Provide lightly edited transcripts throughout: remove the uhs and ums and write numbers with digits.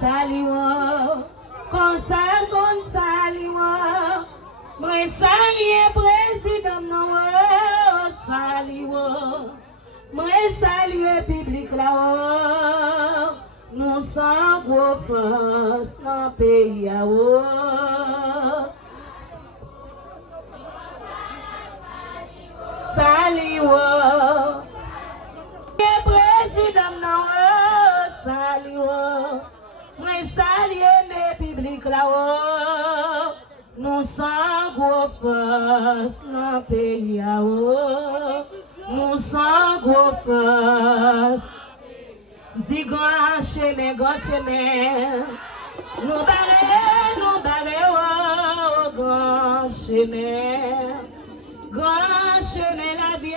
Saliwa, kon saliwa, moi salié président non saliwa, moi salié public là nous sommes gros force dans pays là saliwa, président non saliwa. Moi saluer mes publics là-haut, nous sommes gros force dans le pays là-haut, nous sommes gros force. Dis grand chemin, nous barrons, oh, grand chemin la vie.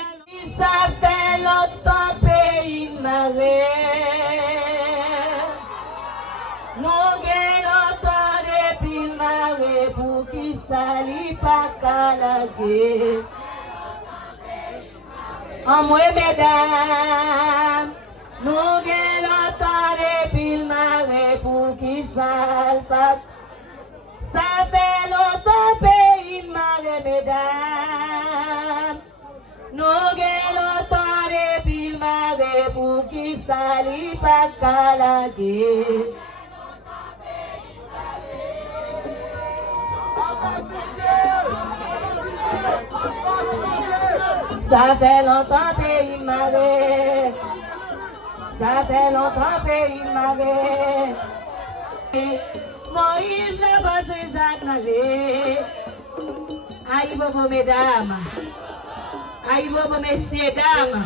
Ça fait longtemps pays maré. Nous gagnons depuis le marais pour qui s'allie pas qu'à la guerre. En moi, mesdames, nous gagnons depuis le marais pour qui s'allie pas. Ça fait longtemps pays marais, mesdames. Nous gagnons depuis le marais pour qui s'allie pas qu'à la guerre. Ça fait longtemps pays marais, ça fait longtemps pays marais. Moïse le boss Jacques Nalé. Aïe bobo mesdames, aïe bobo messieurs dames.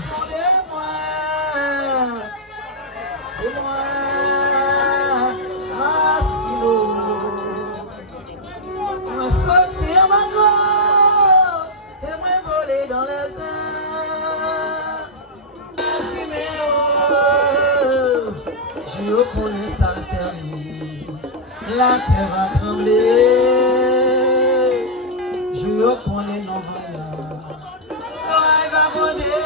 Dans les airs, je reconnais ça le service, la terre va trembler, je reconnais nos voyages, l'oreille va bonner,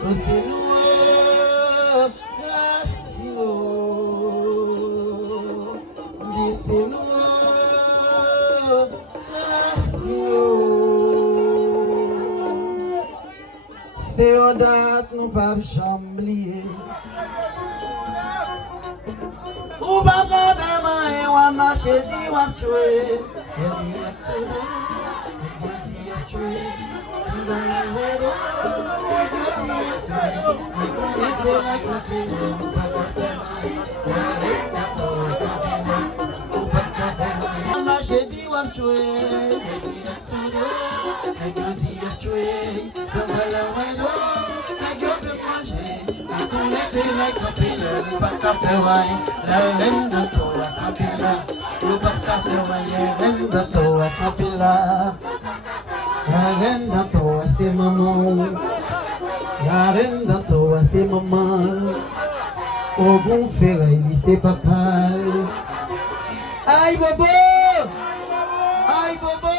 que c'est nous, dis c'est nous, c'est une date nous pas oublier. Ou pas faire main, ou à marcher, ou à tuer. Et lui accélérer, et lui tuer. Dans la vélo, et lui tuer. Et qu'on fait la copine, ou pas faire main. Ou pas faire main. Marcher, ou à tuer. Et lui accélérer, et lui tuer. Dans la vélo, et lui manger. Qu'on fait la copine, ou pas faire main. La reine de toi, Capilla. Ou pas faire main, la reine de toi, Capilla. La reine de toi, c'est maman. La reine de toi, c'est maman. Au bon ferraille, c'est papa. Aïe bobo! Aïe bobo!